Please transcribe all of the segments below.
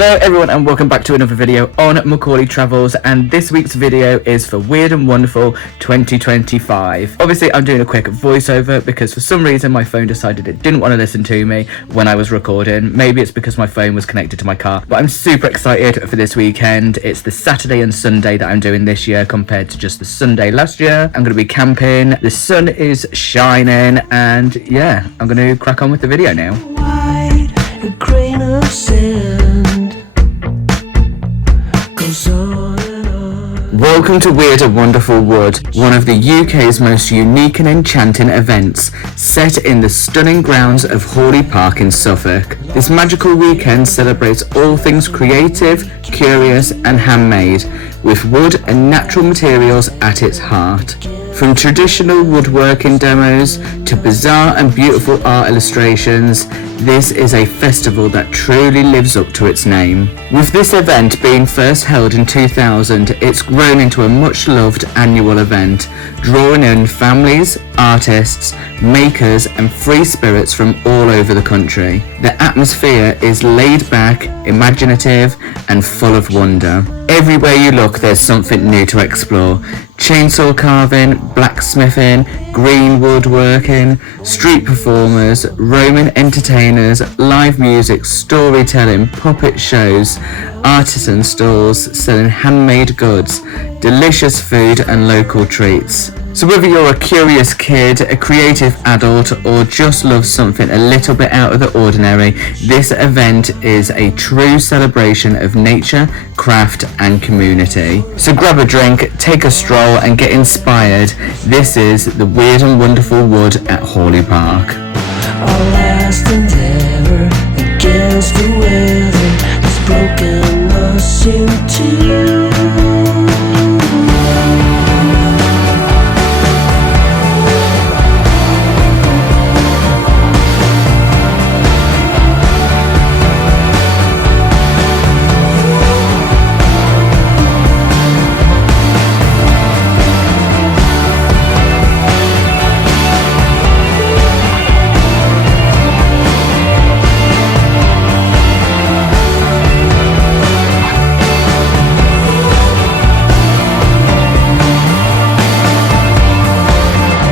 Hello everyone and welcome back to another video on Macorlee Travels, and this week's video is for Weird and Wonderful 2025. Obviously I'm doing a quick voiceover because for some reason my phone decided it didn't want to listen to me when I was recording. Maybe it's because my phone was connected to my car, but I'm super excited for this weekend. It's the Saturday and Sunday that I'm doing this year compared to just the Sunday last year. I'm going to be camping, the sun is shining, and yeah, I'm going to crack on with the video now. A grain of sand goes on and on. Welcome to Weird and Wonderful Wood, one of the UK's most unique and enchanting events, set in the stunning grounds of Haughley Park in Suffolk. This magical weekend celebrates all things creative, curious and handmade, with wood and natural materials at its heart. From traditional woodworking demos to bizarre and beautiful art illustrations, this is a festival that truly lives up to its name. With this event being first held in 2000, it's grown into a much-loved annual event, drawing in families, artists, makers and free spirits from all over the country. The atmosphere is laid back, imaginative and full of wonder. Everywhere you look there's something new to explore. Chainsaw carving, blacksmithing, green woodworking, street performers, Roman entertainers, live music, storytelling, puppet shows, artisan stalls selling handmade goods, delicious food and local treats. So whether you're a curious kid, a creative adult, or just love something a little bit out of the ordinary, this event is a true celebration of nature, craft, and community. So grab a drink, take a stroll, and get inspired. This is the Weird and Wonderful Wood at Haughley Park. Our last endeavor against the weather has broken us in two.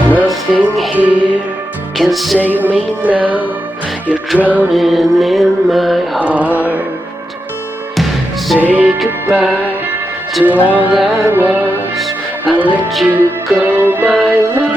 Nothing here can save me now. You're drowning in my heart. Say goodbye to all that was. I let you go, my love.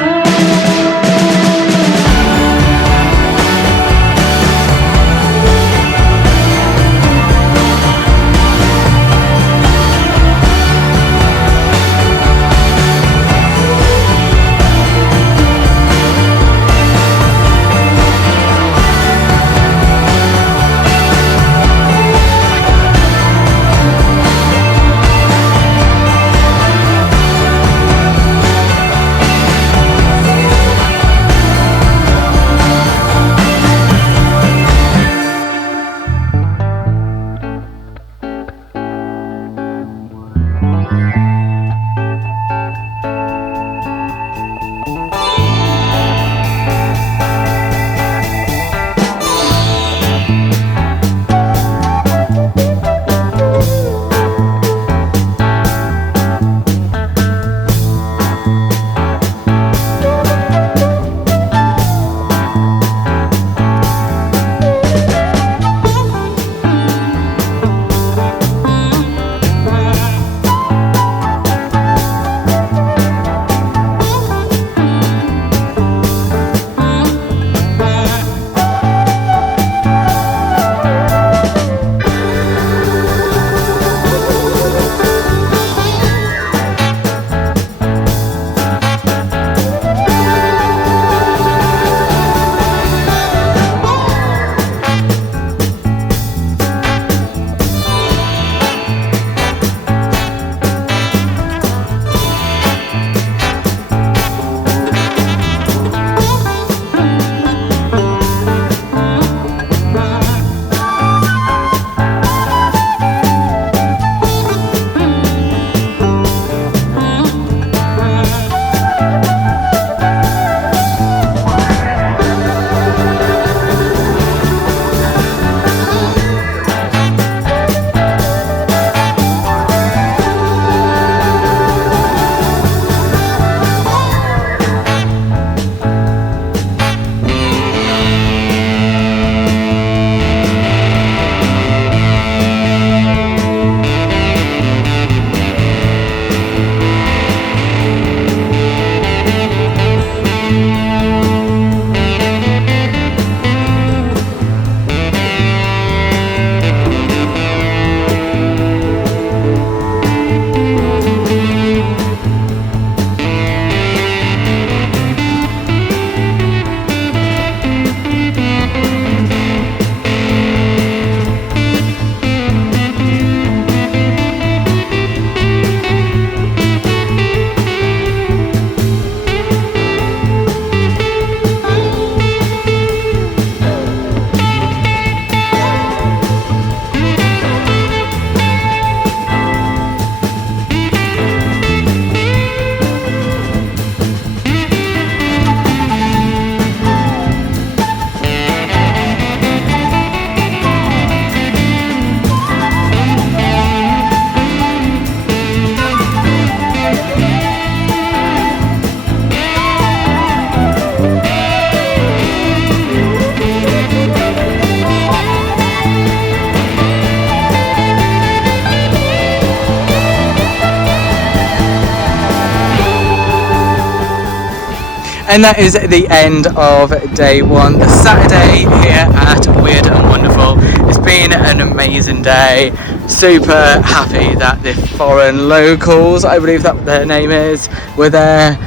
And that is the end of day one, the Saturday here at Weird and Wonderful. It's been an amazing day. Super happy that the foreign locals, I believe that their name is, were there.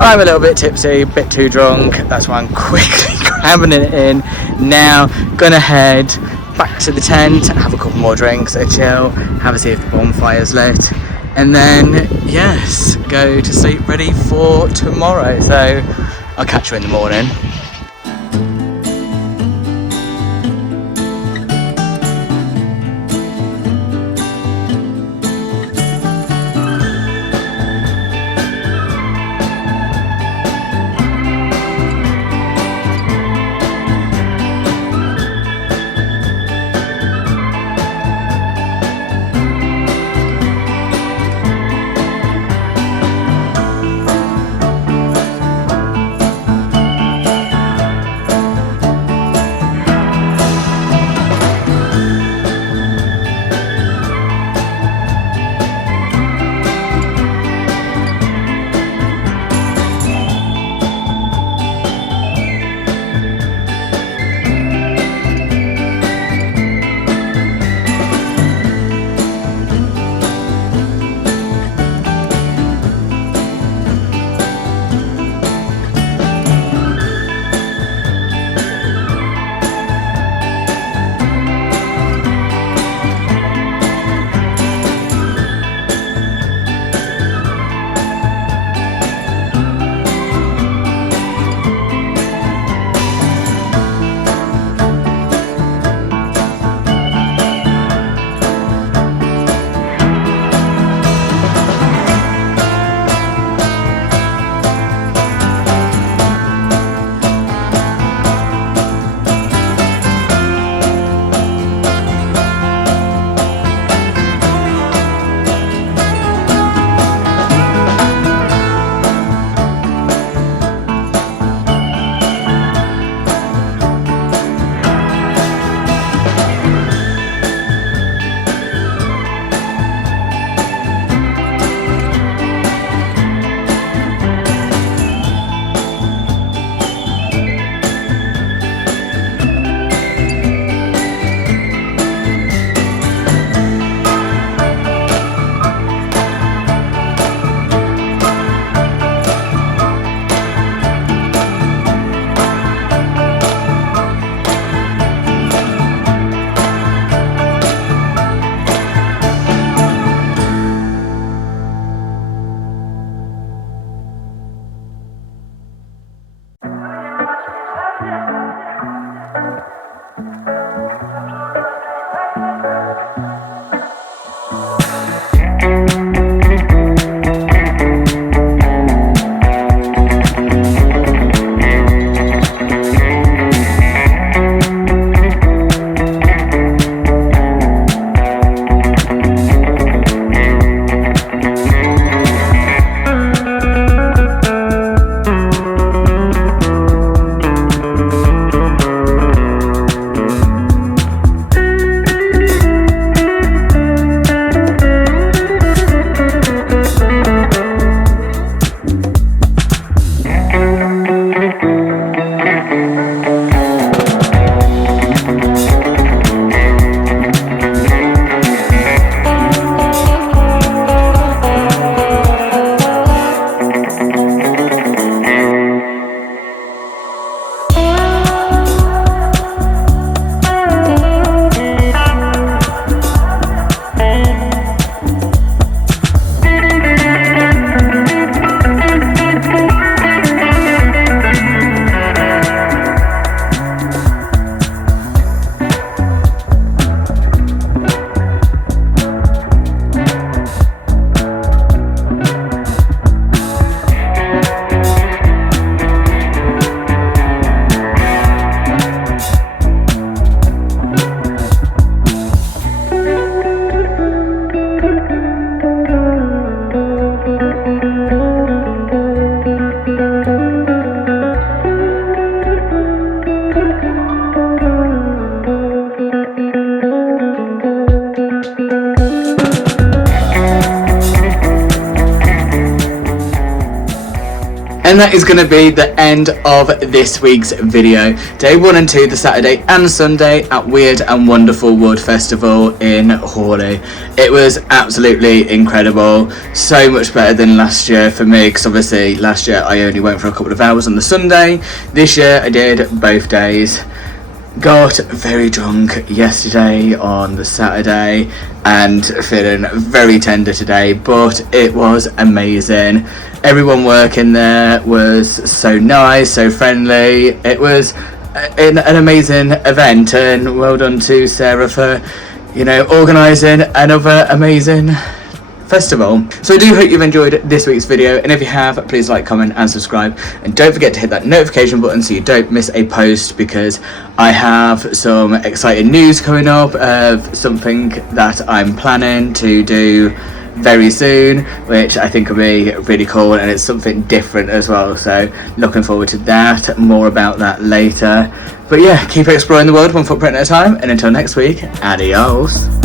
I'm a little bit tipsy, a bit too drunk. That's why I'm quickly cramming it in. Now, gonna head back to the tent, have a couple more drinks, a chill, have a see if the bonfire's lit. And then, yes, go to sleep ready for tomorrow. So I'll catch you in the morning. And that is going to be the end of this week's video. Day 1 and 2, the Saturday and Sunday at Weird and Wonderful Wood Festival in Haughley. It was absolutely incredible, so much better than last year for me, because obviously last year I only went for a couple of hours on the Sunday. This year I did both days. Got very drunk yesterday on the Saturday and feeling very tender today, but it was amazing. Everyone working there was so nice, so friendly. It was an amazing event, and well done to Sarah for, you know, organising another amazing festival. So I do hope you've enjoyed this week's video, and if you have, please like, comment and subscribe, and don't forget to hit that notification button so you don't miss a post, because I have some exciting news coming up of something that I'm planning to do very soon, which I think will be really cool, and it's something different as well, so looking forward to that. More about that later. But yeah, keep exploring the world one footprint at a time, and until next week, adios.